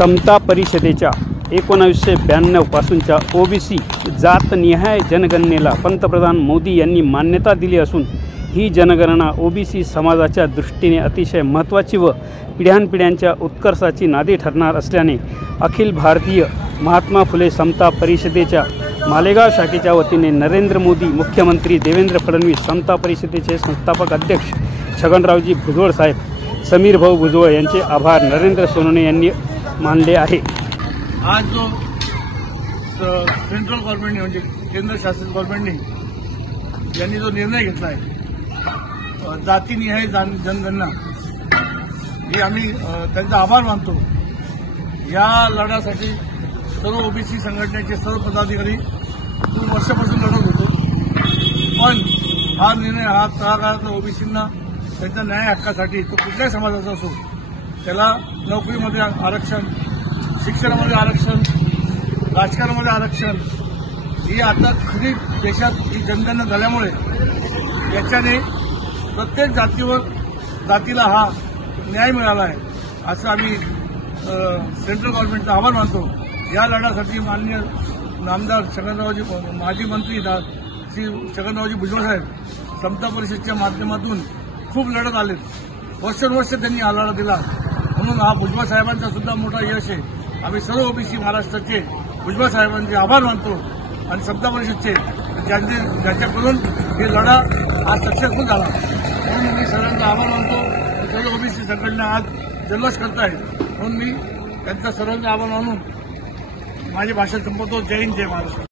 समता परिषदेच्या 1992 पासूनच्या ओबीसी जातनिहाय जनगणनेला पंतप्रधान मोदी यांनी मान्यता दिली असून ही जनगणना ओबीसी समाजाच्या दृष्टीने अतिशय महत्त्वाची व पिढ्यानपिढ्यांच्या उत्कर्षाची नांदी ठरणार असल्याने अखिल भारतीय महात्मा फुले समता परिषदेच्या मालेगाव शाखेच्या वतीने नरेंद्र मोदी, मुख्यमंत्री देवेंद्र फडणवीस, समता परिषदेचे संस्थापक अध्यक्ष छगनरावजी भुजबळ साहेब, समीर भाऊ भुजबळ यांचे आभार नरेंद्र सोनवणे यांनी मानले आहे। आज जो सेंट्रल गव्हर्नमेंटने म्हणजे केंद्र शासित गव्हर्नमेंटने यांनी जो निर्णय घेतला आहे जातीनिहाय जनगणना, ही आम्ही त्यांचा आभार मानतो। या लढ्यासाठी सर्व ओबीसी संघटनेचे सर्व पदाधिकारी 2 वर्षापासून लढत होतो, पण हा निर्णय हा तळागाळातल्या ओबीसींना त्यांच्या न्याय हक्कासाठी तो कुठल्याही समाजाचा असो त्याला नोकरीमध्ये आरक्षण, शिक्षणामध्ये आरक्षण, राजकारणामध्ये आरक्षण, ही आता खरी देशात ही जनगणना झाल्यामुळे याच्याने प्रत्येक जातीला हा न्याय मिळाला आहे, असं आम्ही सेंट्रल गव्हर्नमेंटचा आभार मानतो। या लढ्यासाठी माननीय नामदार छगनरावजी, माजी मंत्री श्री छगनरावजी भुजबळ साहेब समता परिषदेच्या माध्यमातून खूप लढत आले, वर्षानुवर्ष त्यांनी हा लढा दिला, म्हणून हा भुजबळ साहेबांचा सुद्धा मोठा यश आहे। आम्ही सर्व ओबीसी महाराष्ट्राचे भुजबळ साहेबांचे आभार मानतो आणि समता परिषदेचे ज्यांच्याकडून हे लढा आज सक्सेसफुल झाला, म्हणून मी सर्वांचा आभार मानतो। सर्व ओबीसी संघटना आज जल्लोष करत आहेत, म्हणून मी त्यांचा सर्वांचा आभार मानून माझी भाषण संपवतो। जय हिंद, जय महाराष्ट्र।